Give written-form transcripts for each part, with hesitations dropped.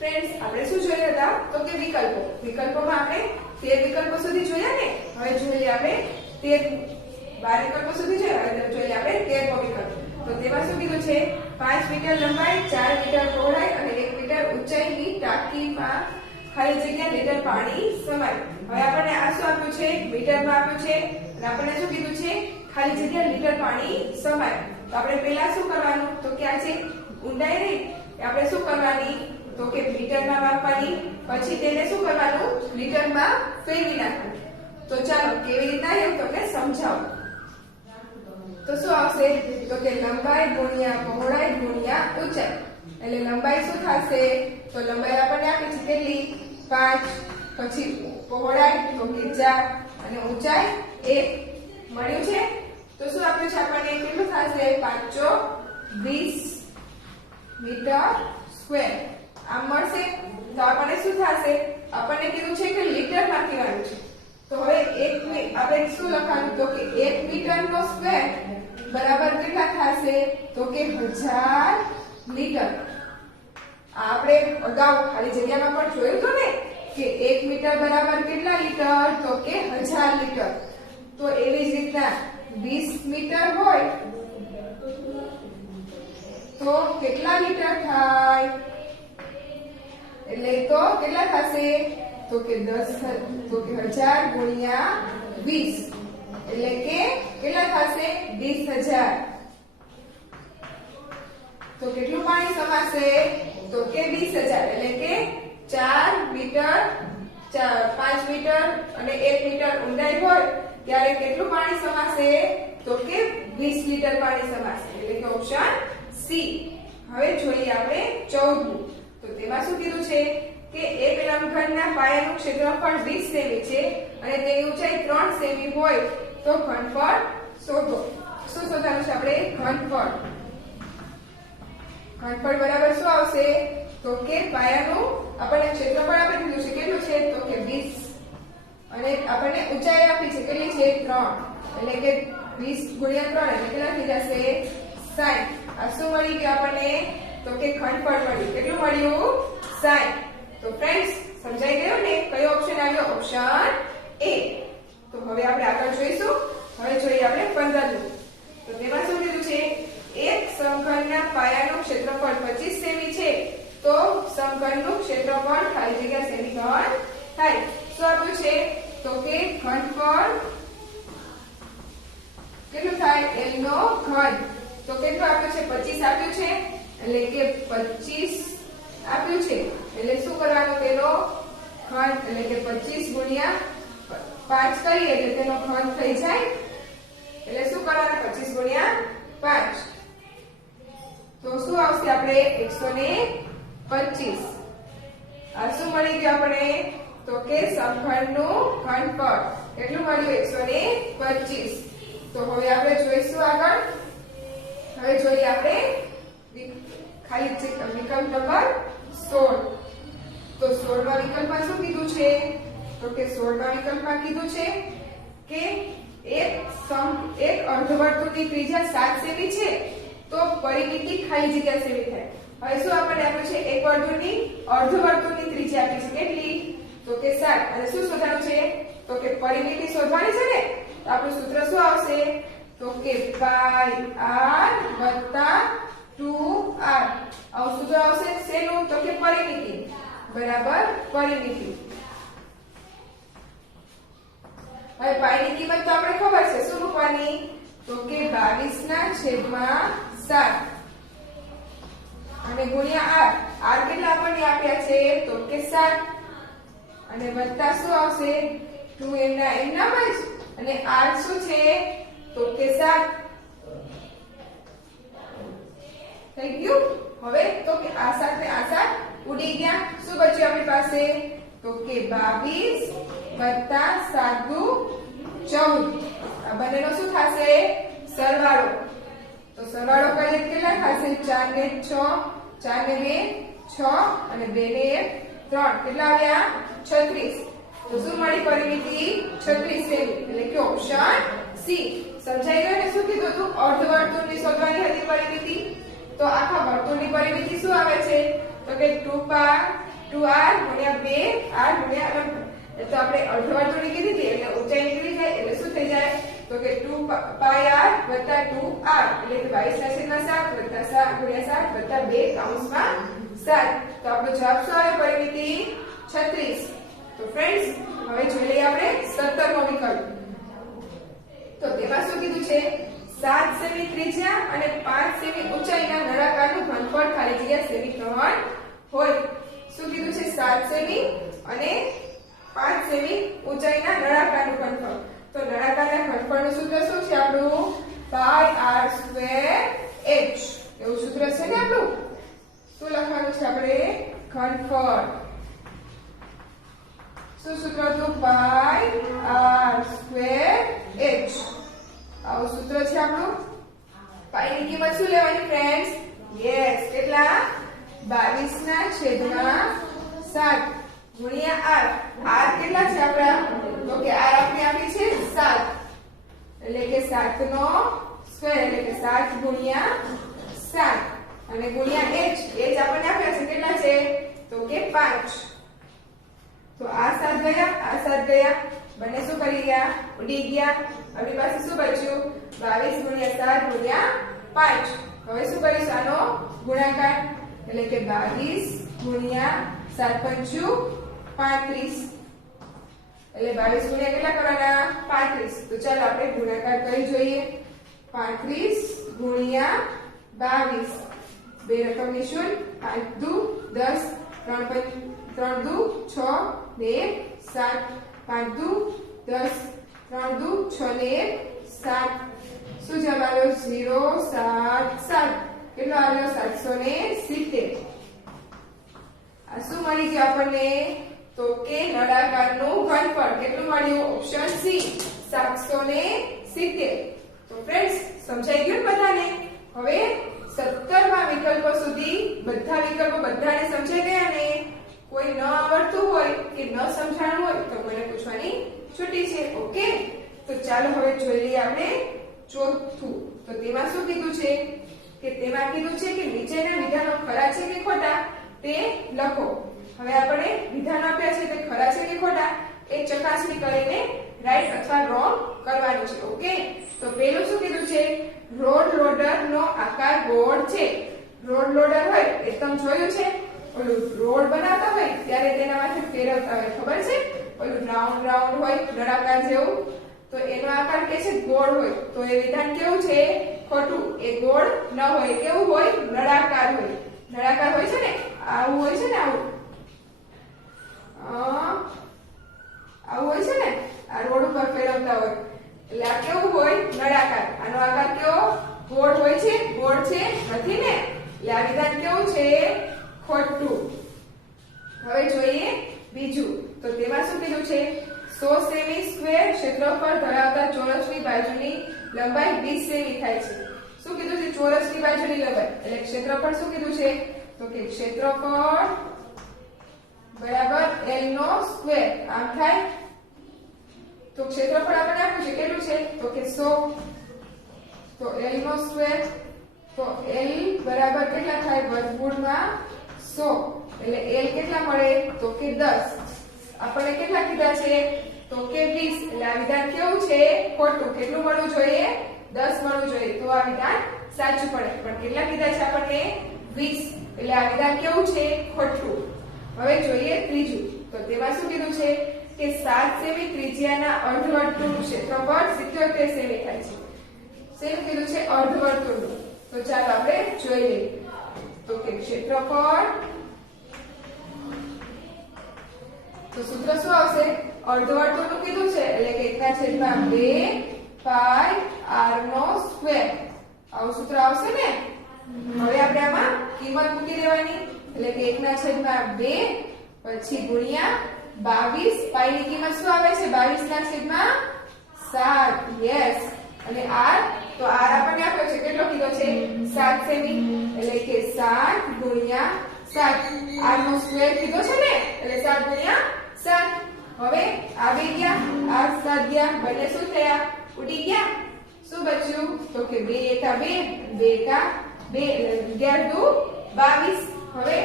Friends આપણે શું જોયા હતા તો કે વિકલ્પોમાં આપણે 13 વિકલ્પો સુધી જોયા ને. હવે જોઈએ આપણે 12 વિકલ્પો સુધી જોયા. હવે જોઈએ આપણે 13મો વિકલ્પ. તો તેમાં શું કીધું છે 5 મીટર લંબાઈ 4 મીટર પહોળાઈ અને 1 મીટર ઊંચાઈની ટાંકીમાં ખાલી જગ્યા લીટર પાણી સમાય. હવે આપણને આ શું આપ્યું છે મીટરમાં આપ્યું છે અને આપણને શું કીધું છે ખાલી જગ્યા લીટર પાણી સમાય. તો આપણે પહેલા શું કરવાનું તો કે આ છે ઊંડાઈ રહી આપણે શું કરવાની તો કે મીટરમાં માપવાની, પછી તેને શું કરવાનું લીટરમાં ફેરવી નાખવાનું. તો ચાલો કેવી રીતના એવું તમને સમજાવું. તો શું આવશે તો કે લંબાઈ ગુણ્યા પહોળાઈ ગુણ્યા ઊંચાઈ. એટલે લંબાઈ શું થશે તો લંબાઈ આપણને આપી છે કેટલી 5, પછી પહોળાઈ તો કે 4 અને ઊંચાઈ 1 મળ્યું છે. તો શું આપ્યું છે આપણને કેટલું થશે 5 ચોક 20 મીટર સ્ક્વેર આમ મળશે. તો આપણને શું થશે આપણને કીધું છે કે લીટરમાં કહેવાનું છે. તો હવે આપણે શું લખવાનું તો કે 1 મીટરનો સ્ક્વેર બરાબર કેટલા થશે તો કે 1000 લીટર. આપણે અગાઉ ખાલી જગ્યામાં પણ જોયું હતું ને કે 1 મીટર બરાબર કેટલા લીટર તો કે 1000 લીટર. તો એવી જ રીતના 20 મીટર હોય તો કેટલા લીટર થાય એટલે તો કેટલા થશે તો કે 1000 ગુણ્યા 20 એટલે કે કેટલા થશે 20000. તો કેટલું પાણી સમાશે તો કે 20000 એટલે કે 4 મીટર 5 મીટર અને 1 મીટર ઊંડાઈ હોય ત્યારે કેટલું પાણી સમાશે તો કે 20 લીટર પાણી સમાશે એટલે કે ઓપ્શન સી. હવે જોઈએ આપણે 14. તો તેમાં શું કીધું છે કે એક લંબઘનના પાયાનું ક્ષેત્રફળ 20 સેમી છે અને તેની ઊંચાઈ 3 સેમી હોય તો ઘનફળ શોધો. શું શોધવાનું છે આપણે ઘનફળ. ઘનફળ બરાબર શું આવશે તો કે પાયાનું આપણને ક્ષેત્રફળ આપી દીધું છે કેટલું છે તો કે 20 અને આપણને ઊંચાઈ આપી છે કેટલી છે 3 એટલે કે 20 ગુણ્યા 3 એટલે કેટલા થઈ જશે 60. આ શું મળી ગયું આપણને તો કે ઘનફળ મળ્યું. કેટલું મળ્યું 60. તો ફ્રેન્ડ્સ સમજાઈ ગયું ને કયો ઓપ્શન આવ્યો ઓપ્શન એ. તો હવે આપણે આગળ જોઈશું. હવે જોઈએ આપણે 15. તો તેમાં શું કીધું છે એક સમઘનના પાયાનું ક્ષેત્રફળ 25 સેમી છે તો સમઘનનું ક્ષેત્રફળ ખાલી જગ્યા સેમી ઘન થાય. શું આપ્યું છે તો કે ઘનફળ કેટલું થાય l નો ઘન. તો કેટલું આપ્યું છે 25 આપ્યું છે એટલે કે 25 આપ્યું છે એટલે શું કરવાનું તેનો ઘન એટલે કે 25 ગુણ્યા 5 કરીએ એટલે તેનો ઘન થઈ જાય એટલે શું કરવાનું 25 ગુણ્યા 5 તો શું આવશે આપણે 125. આ શું મળી ગયું આપણે તો કે સમઘનનું ઘનફળ કેટલું મળ્યું 125. તો હવે આપણે જોઈશું આગળ. હવે જોઈએ આપણે ખાલી વિકલ્પ નંબર 16. તો 16મા વિકલ્પમાં શું કીધું છે તો કે 16મા વિકલ્પમાં કીધું છે કે એક અર્ધવર્તુળની ત્રિજ્યા 7 સેમી છે તો પરિમિતિ ખાલી જગ્યા સેમી થાય. હવે શું આપણને આપ્યું છે એક અર્ધવર્તુળની ત્રિજ્યા આપી છે કેટલી તો કે 7 અને શું શોધવાનું છે તો કે પરિમિતિ શોધવાની છે ને. તો આપણું સૂત્ર શું આવશે તો કે પાઈ r વત્તા 2r. આવું સૂત્ર આવશે શેનું તો કે પરિમિતિ બરાબર પરિમિતિ. હવે પાઈ ની કિંમત તો આપણે ખબર છે શું મૂકવાની તો કે 22/7 અને ગુણ્યા r. r કેટલા આપણને આપ્યા છે તો કે 7 અને વત્તા શું આવશે 2 એમનામ જ અને r શું છે તો કે 7 થઈ ગયું. હવે તો કે આ સાથે આ 7 ઉડી ગયા. શું બચ્યું આપણી પાસે તો કે 22 + 7 × 14. આ બંનેનો શું થશે સરવાળો. તો સરવાળો કરીએ કેટલા થશે 4 ને 6 4 ને 2 6 અને 2 ને 1 3 કેટલા આવ્યા 36. તો શું મળી પરિમિતિ 36 સેમી એટલે કે ઓપ્શન સી. સમજાઈ ગયું ને શું કીધું હતું અર્ધવર્તુળની શોધવાની હતી પરિમિતિ. તો આખા વર્તુળની પરિમિતિ શું આવે છે તો કે 2π 2r ગુણ્યા 2r ગુણ્યા લંબઘન તો આપણે અર્ધવર્તુળની કીધી હતી એટલે ઊંચાઈ નીકળી જાય એટલે શું થઈ જાય તો કે 2πr + 2r એટલે કે 22/7 + 7 ગુણ્યા 7 + 2 કૌંસમાં 7 તો આપણો જવાબ શું આવે પરિમિતિ 36 તો ફ્રેન્ડ્સ હવે જોઈ લઈએ આપણે 17મો વિકલ્પ તો તેમાં શું કીધું છે 7 સેમી ત્રિજ્યા અને 5 સેમી ઊંચાઈના નળાકારનું ઘનફળ ખાલી જગ્યા સેમી 3 હોય શું કીધું છે 7 સેમી અને 5 સેમી ઊંચાઈના નળાકારનું ઘનફળ તો નળાકારના ઘનફળનું સૂત્ર શું છે આપણું πr² h એવું સૂત્ર છે ને આપણું શું લખવાનું છે આપણે ઘનફળ શું સૂત્ર હતું πr² h આવું સૂત્ર છે આપણું પાઈ ની કિંમત શું લેવાની ફ્રેન્ડ્સ યસ કેટલા 22/7 ગુણ્યા r r કેટલા છે આપડા તો કે r આપણી છે 7 એટલે કે 7 નો સ્ક્વેર એટલે કે 7 ગુણ્યા 7 અને ગુણ્યા h આપણને આપ્યા છે કેટલા છે તો કે 5 તો આ 7 ગયા બંને શું કરી ગયા ઉડી ગયા આપણી પાસે શું બચ્યું 22/7 ગુણ્યા 5 હવે શું કરીશું આનો ગુણાકાર એટલે કે 22 ગુણ્યા 7 પંચું 35 એટલે 22 ગુણ્યા કેટલા કરવાના 35 તો ચાલો આપણે ગુણાકાર કરી જોઈએ 35 ગુણ્યા 22 બે રકમની શૂન્ય 5 દુ 10 3 દુ 6 ને 7 5 દુ 10 3 દુ 6 ને 7 શું જવાબ આવ્યો 077 કેટલો આવ્યો 770 આ શું મળી ગયું આપણને તો કે નળાકારનું ઘનફળ કેટલું મળ્યું ઓપ્શન સી 770 તો ફ્રેન્ડ્સ સમજાઈ ગયું બધાને હવે 17મા વિકલ્પો સુધી બધા વિકલ્પો બધાને સમજાઈ ગયા ને કોઈ ન આવડતું હોય કે ન સમજાણું હોય તો મને પૂછવાની છૂટી છે ઓકે તો ચાલો હવે જોઈ લઈએ આપણે ચોથું તો તેમાં શું કીધું છે કે નીચેના વિધાનો ખરા છે કે ખોટા તે લખો હવે આપણે વિધાન આપ્યા છે તે ખરા છે કે ખોટા એ ચકાસણી કરીને રાઈટ અથવા રોંગ કરવાનું છે ઓકે તો પહેલું શું કીધું છે રોડ લોડર નો આકાર ગોળ છે રોડ લોડર હોય એ તમે જોયું છે ઓલું રોડ બનાવતા હોય ત્યારે તેના માથે ફેરવતા હોય ખબર છે ઓલું રાઉન્ડ હોય નળાકાર જેવું તો એનો આકાર કે છે ગોળ હોય તો એ વિધાન કેવું છે ખોટું એ ગોળ ન હોય કેવું હોય નળાકાર હોય છે ને આવું હોય છે ને આવું હોય છે ને આ રોડ ઉપર ફેરવતા હોય એટલે આ કેવું હોય નળાકાર આનો આકાર કેવો ગોળ હોય છે ગોળ છે નથી ને એટલે આ વિધાન કેવું છે ખોટું હવે જોઈએ બીજું તો તેમાં શું કીધું છે 100 સેમી સ્ક્વેર ક્ષેત્રફળ ધરાવતા ચોરસની બાજુની લંબાઈ 20 સેમી થાય છે શું કીધું છે ચોરસની બાજુની લંબાઈ એટલે ક્ષેત્રફળ શું કીધું છે તો કે ક્ષેત્રફળ બરાબર l નો સ્ક્વેર આમ થાય તો ક્ષેત્રફળ આપણને આપ્યું છે કેટલું છે તો કે 100 તો l નો સ્ક્વેર તો l બરાબર કેટલા થાય વર્ગમૂળમાં 100 એટલે l કેટલા મળે તો કે 10 આપણે કેટલા કીધા છે તો કે 20 એટલે આ વિધાન કેવું છે ખોટું કેટલું મળવું જોઈએ 10 મળવું જોઈએ તો આ વિધાન સાચું પડે પણ કેટલા કીધા છે આપણને 20 એટલે આ વિધાન કેવું છે ખોટું હવે જોઈએ ત્રીજું તો તેમાં શું કીધું છે કે 7 સેમી ત્રિજ્યાના અર્ધવર્તુળનું ક્ષેત્રફળ 77 સેમી થાય છે શેનું કીધું છે અર્ધવર્તુળનું તો ચાલો આપણે જોઈ લઈએ તો કે ક્ષેત્રફળ તો સૂત્ર શું આવશે અર્ધવર્તુળનું કીધું છે એટલે કે 1/2 પાઈ r નો સ્ક્વેર આવું સૂત્ર આવશે ને હવે આપણે આમાં કિંમત મૂકી દેવાની એટલે કે 1/2 પછી ગુણ્યા 22 પાઈ ની કિંમત શું આવે છે 22/7 યસ અને r તો r આપણને આપ્યો છે કેટલો કીધો છે 7 સેમી એટલે કે 7 ગુણ્યા 7 r નો સ્ક્વેર કીધો છે ને એટલે 7 ગુણ્યા 7 હવે આવી ગયા r 7 ગયા બંને શું થયા ઉડી ગયા શું બચ્યું તો કે 2 એકા 2 2 એકા 2 એટલે 11 દુ 22 હવે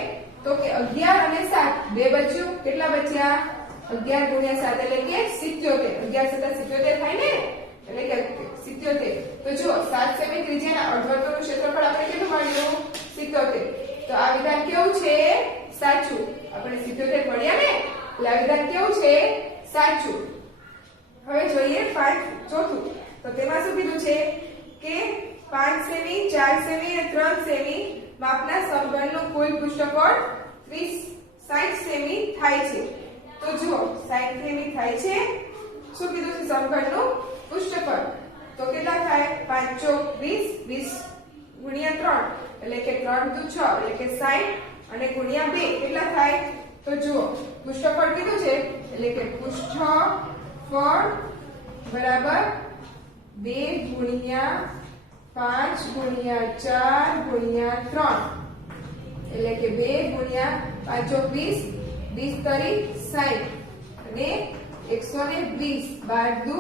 તો કે 11 અને 7 2 બચ્યું. કેટલા બચ્યા? 11 ગુણ્યા 7 એટલે કે 77. 11 + 77 થાય ને, એટલે કે 77. તો જુઓ 7 સેમી ત્રિજ્યાના અર્ધવર્તુળનું ક્ષેત્રફળ આપણે કેટલું મળ્યું? 77. તો આ વિધાન કેવું છે? સાચું. આપણે 77 મળ્યા ને, એટલે આ વિધાન કેવું છે? સાચું. હવે જોઈએ ચોથું. તો તેમાં શું કીધું છે કે 5 સેમી, 4 સેમી અને 3 સેમી માપના સમઘનનું કુલ પૃષ્ઠફળ 60 સેમી થાય છે. તો જુઓ 60 સેમી થાય છે. શું કીધું છે? સમઘનનું પૃષ્ઠફળ. તો કેટલા થાય? 5 ચોક 20, 20 ગુણ્યા 3 એટલે કે 3 દુ 6 એટલે કે 60 અને ગુણ્યા 2 કેટલા થાય? તો જુઓ પૃષ્ઠફળ કીધું છે એટલે કે પૃષ્ઠફળ બરાબર 2 ગુણ્યા 5 ગુણ્યા 4 ગુણ્યા 3 એટલે કે 2 ગુણ્યા 5 ચોક 20, 20 તરી 60 અને 120. 12 દુ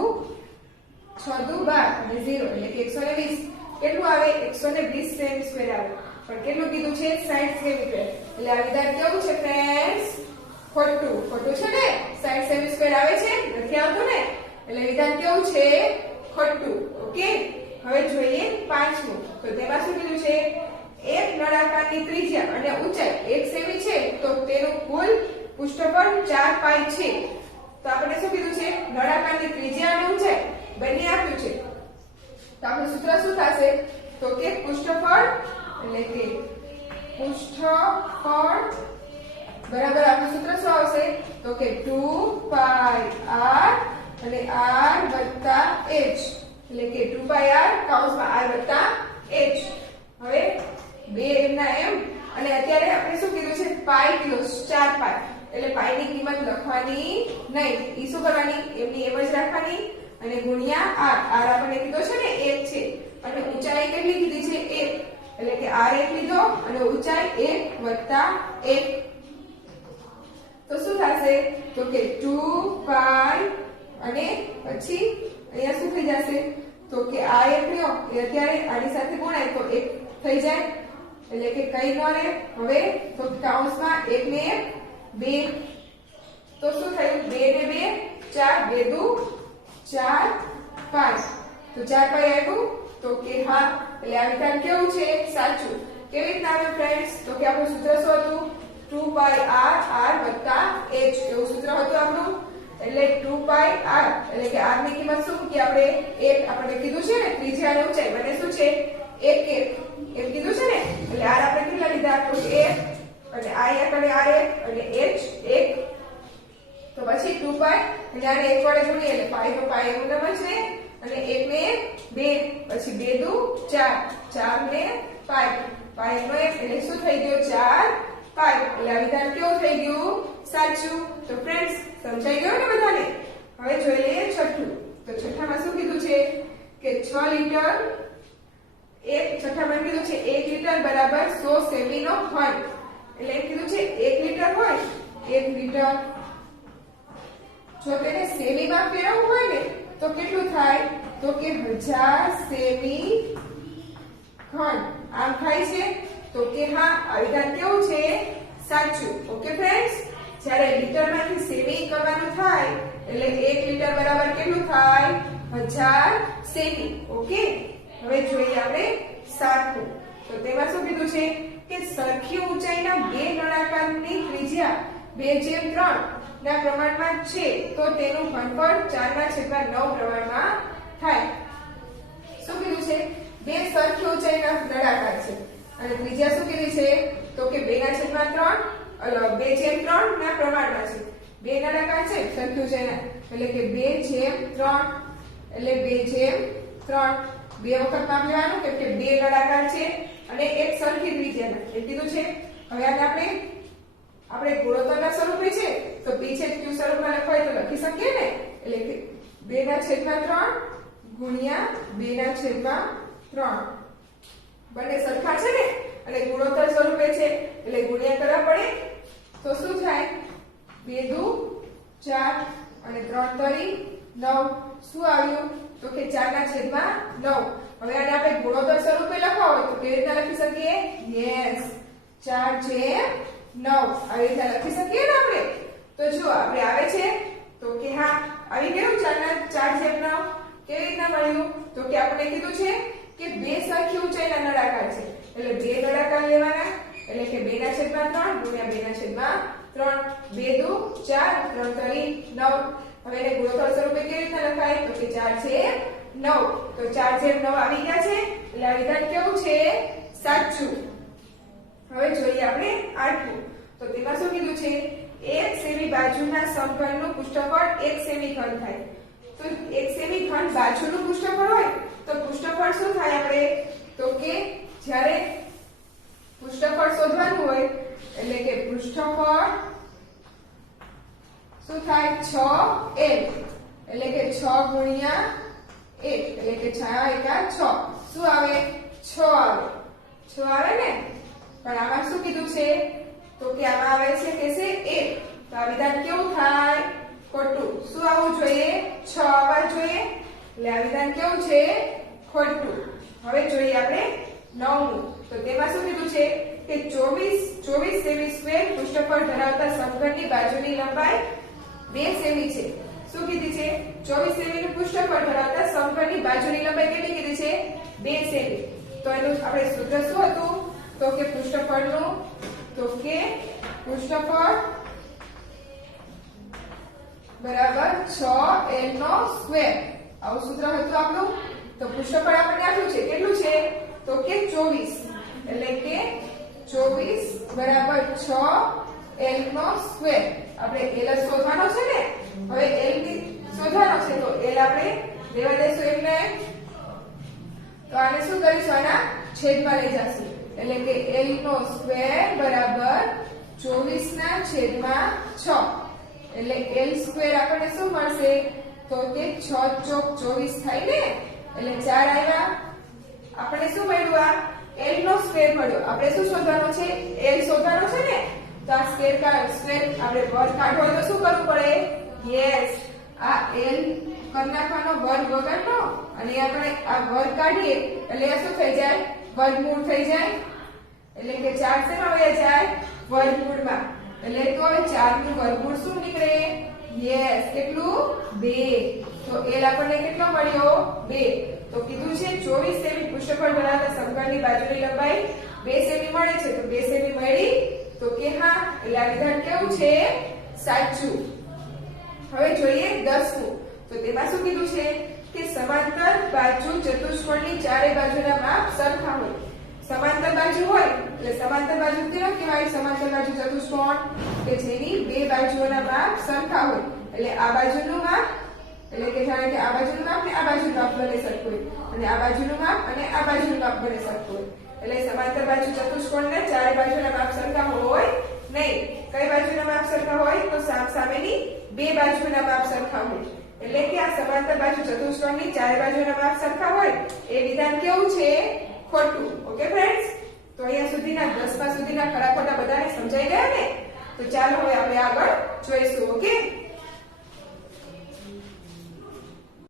6 દુ 12 અને 0 એટલે કે 120. કેટલું આવે? 120 સેમી સ્ક્વેર આવે. પણ કેટલું કીધું છે? 60 સેમી સ્ક્વેર. એટલે આ વિધાન કેવું છે ફ્રેન્ડ્સ? ખોટું. ખોટું છે ને? 60 સેમી સ્ક્વેર આવે છે? નથી આવતું ને? એટલે વિધાન કેવું છે? ખોટું. ઓકે. હવે જોઈએ પાંચમું. તો તેમાં શું કીધું છે? એક નળાકારની ત્રિજ્યા અને ઊંચાઈ 1 સેમી છે તો તેનું કુલ પૃષ્ઠફળ 4 પાઈ છે. તો આપણે શું કીધું છે? નળાકારની ત્રિજ્યા અને ઊંચાઈ બંને આપ્યું છે. તો આપણું સૂત્ર શું થશે? તો કે પૃષ્ઠફળ એટલે કે પૃષ્ઠફળ બરાબર આપણું સૂત્ર શું આવશે? તો કે 2 પાઈ r અને r વત્તા h એટલે કે 2 પાઈ r કૌંસમાં r વત્તા h. હવે 2 એમના એમ અને અત્યારે આપણે શું કીધું છે? પાઈ કીધું 4 પાઈ એટલે પાઈ ની કિંમત લખવાની નહીં. ઈ શું કરવાની? એમની એમ જ રાખવાની અને ગુણ્યા r. r આપણને કીધો છે ને 1 છે અને ઊંચાઈ કેટલી કીધી છે? 1 એટલે કે r 1 લીધો અને ઊંચાઈ 1 વત્તા 1. તો શું થશે? તો કે 2 પાઈ અને પછી અહીંયા શું થઈ જશે? તો કે આ 1 લ્યો એ અત્યારે આની સાથે ગુણાય તો 1 થઈ જાય એટલે કે કઈ ન રહે. હવે તો કૌંસમાં 1 ને 1 2. તો શું થયું? 2 ને 2 4 2 દુ 4 5. તો 4 પાઈ આવ્યું. તો કે હા એટલે આ વિધાન કેવું છે? સાચું. કેવી રીતના આવ્યું ફ્રેન્ડ્સ? તો કે આપણું સૂત્ર શું હતું? 2 પાઈ r r વત્તા h એવું સૂત્ર હતું આપણું. એટલે 2 પાઈ r એટલે કે r ની કિંમત શું મૂકી આપણે? 1. આપણે કીધું છે ને ત્રિજ્યા અને ઊંચાઈ બંને શું છે? 1 1 એમ કીધું છે ને. એટલે r આપણે કેટલા લીધા? તો 1 અને આ 1 અને r 1 અને h 1. તો પછી 2 પાઈ અને આને 1 વડે ગુણીએ એટલે પાઈ નો પાઈ એમ જ રહે અને 1 ને 2 પછી 2 દુ 4 4 ને પાઈ પાઈ નો 1 એટલે શું થઈ ગયું? 4 પાઈ. એટલે આ વિધાન કેવું થઈ ગયું? સાચું. તો ફ્રેન્ડ્સ સમજાઈ ગયું ને બધાને? હવે જોઈ લઈએ છઠ્ઠું. તો છઠ્ઠામાં શું કીધું છે? કે 6 લીટર છઠ્ઠામાં કીધું છે 1 લીટર બરાબર 100 સેમી નો ઘન. એટલે એમ કીધું છે 1 લીટર હોય 1 લીટર જો તેને સેમીમાં ફેરવવું હોય ને તો કેટલું થાય? તો કે 1000 સેમી ઘન. આમ થાય છે. તો કે હા આ વિધાન કેવું છે? સાચું. Okay friends. જ્યારે લીટરમાંથી સેમી કરવાનું થાય એટલે 1 લીટર બરાબર કેટલું થાય? 1000 સેમી. ઓકે. હવે જોઈએ આપણે સાતમું. તો તેમાં શું કીધું છે? કે સરખી ઊંચાઈના બે નળાકારની ત્રિજ્યા 2:3 ના પ્રમાણમાં છે તો તેનું ઘનફળ 4/9 પ્રમાણમાં થાય. શું કીધું છે? બે સરખી ઊંચાઈના નળાકાર છે અને ત્રિજ્યા શું કીધી છે? તો કે 2/3 ના પ્રમાણમાં છે. બે નળાકાર છે સરખી ઊંચાઈના એટલે કે 2/3 એટલે 2/3 બે વખત માપ લેવાનું કેમ કે બે નળાકાર છે અને એક સરખી ત્રિજ્યાના એ કીધું છે. હવે આને આપણે ગુણોત્તરના સ્વરૂપે છે તો p છેદ q સ્વરૂપમાં લખવાય તો લખી શકીએ ને. એટલે કે 2/3 ગુણ્યા 2/3 બંને સરખા છે ને અને ગુણોત્તર સ્વરૂપે છે એટલે ગુણ્યા કરવા પડે. તો શું થાય? 2 દુ 4 અને 3 તરી 9. શું આવ્યું? તો કે 4/9. હવે આને આપણે ગુણોત્તર સ્વરૂપે લખવા હોય તો કેવી રીતના લખી શકીએ? યસ 4/9. 9 આવી રીતે લખી શકીએ ને આપણે તો જો આપણે આવે છે તો કે હા આવી ગયું ચાર જેમ 9 કેવી રીતના મળ્યું તો કે આપણે કીધું છે કે બે સરખી ઊંચાઈના નળાકાર છે એટલે બે નળાકાર લેવાના એટલે કે 2/3 ગુણ્યા 2/3 2 દુ 4 3 તરી 9 હવે એને ગુણોત્તર સ્વરૂપે કેવી રીતના લખાય તો કે 4/9 તો 4/9 આવી ગયા છે એટલે આ વિધાન કેવું છે સાચું હવે જોઈએ આપણે 8મું તો તેમાં શું કીધું છે 1 સેમી બાજુના સમઘનનું પૃષ્ઠફળ 1 સેમી ઘન થાય તો 1 સેમી ઘન બાજુનું પૃષ્ઠફળ હોય તો પૃષ્ઠફળ શું થાય આપણે તો કે જ્યારે પૃષ્ઠફળ શોધવાનું હોય એટલે કે પૃષ્ઠફળ શું થાય 6l એટલે કે 6 ગુણ્યા 1 એટલે કે 6 એકા 6 શું આવે 6 આવે 6 આવે ને પણ આમાં શું કીધું છે તો કે આમાં આવે છે કે છે 1 તો આ વિધાન કેવું થાય ખોટું શું આવવું જોઈએ 6 આવવા જોઈએ એટલે આ વિધાન કેવું છે ખોટું હવે જોઈએ આપણે 9મું તો તેમાં શું કીધું છે કે 24 સેમી સ્ક્વેર પૃષ્ઠફળ ધરાવતા સમઘનની બાજુની લંબાઈ 2 સેમી છે શું કીધી છે 24 સેમીનું પૃષ્ઠફળ ધરાવતા સમઘનની બાજુની લંબાઈ કેટલી કીધી છે 2 સેમી તો એનું આપણે સૂત્ર શું હતું તો કે પૃષ્ઠફળ બરાબર 6l નો સ્ક્વેર આવું સૂત્ર હતું આપણું તો પૃષ્ઠફળ આપણને આપ્યું છે કેટલું છે તો કે 24 એટલે કે 24 બરાબર 6l નો સ્ક્વેર આપણે l શોધવાનો છે ને હવે l ની શોધવાનો છે તો l આપણે લેવા દઈશું એમને તો આને શું કરીશું આના છેદમાં લઈ જશું એટલે કે l નો સ્ક્વેર બરાબર 24/6 એટલે l સ્ક્વેર આપણને શું મળશે તો કે 6 ચોક 24 થાય ને એટલે 4 આવ્યા આપણે શું મળ્યું આ l નો સ્ક્વેર મળ્યો આપણે શું શોધવાનો છે l શોધવાનો છે ને તો આ સ્ક્વેર આપણે વર્ગ કાઢવો હોય તો શું કરવું પડે યસ આ l કરી નાખવાનો વર્ગ વગરનો અને આપણે આ વર્ગ કાઢીએ એટલે આ શું થઈ જાય વર્ગમૂળ થઈ જાય એટલે કે 4 શેમાં વયા જાય વર્ગમૂળમાં એટલે તો 4 નું વર્ગમૂળ શું નીકળે યસ કેટલું 2 તો l આપણને કેટલો મળ્યો 2 તો કીધું છે 24 સેમી પૃષ્ઠફળ ધરાવતા સમઘનની બાજુની લંબાઈ 2 સેમી મળે છે તો 2 સેમી મળી તો કે હા એટલે આ વિધાન કેવું છે સાચું હવે જોઈએ 10મું તો તેમાં શું કીધું છે કે સમાંતર બાજુ ચતુષ્કોણની ચારે બાજુના માપ સરખા હોય સમાંતર બાજુ હોય એટલે સમાંતર બાજુ કેવા કહેવાય સમાંતર બાજુ ચતુષ્કોણ કે જેની બે બાજુઓના માપ સરખા હોય એટલે આ બાજુનું માપ એટલે કે જાણે કે આ બાજુનું માપ ને આ બાજુનું માપ બને સરખું હોય અને આ બાજુનું માપ અને આ બાજુનું માપ બને સરખું હોય એટલે સમાંતર બાજુ ચતુષ્કોણના ચારે બાજુના માપ સરખા હોય નહીં કઈ બાજુના માપ સરખા હોય તો સામેની બે બાજુના માપ સરખા હોય એટલે કે આ સમાંતર બાજુ ચતુષ્કોણની ચારે બાજુના માપ સરખા હોય એ વિધાન કેવું છે ખોટું ઓકે ફ્રેન્ડ્સ તો અહીંયા સુધીના 10 સુધીના ખરા ખોટા બધાને સમજાઈ ગયા ને તો ચાલો હવે આપણે આગળ જોઈશું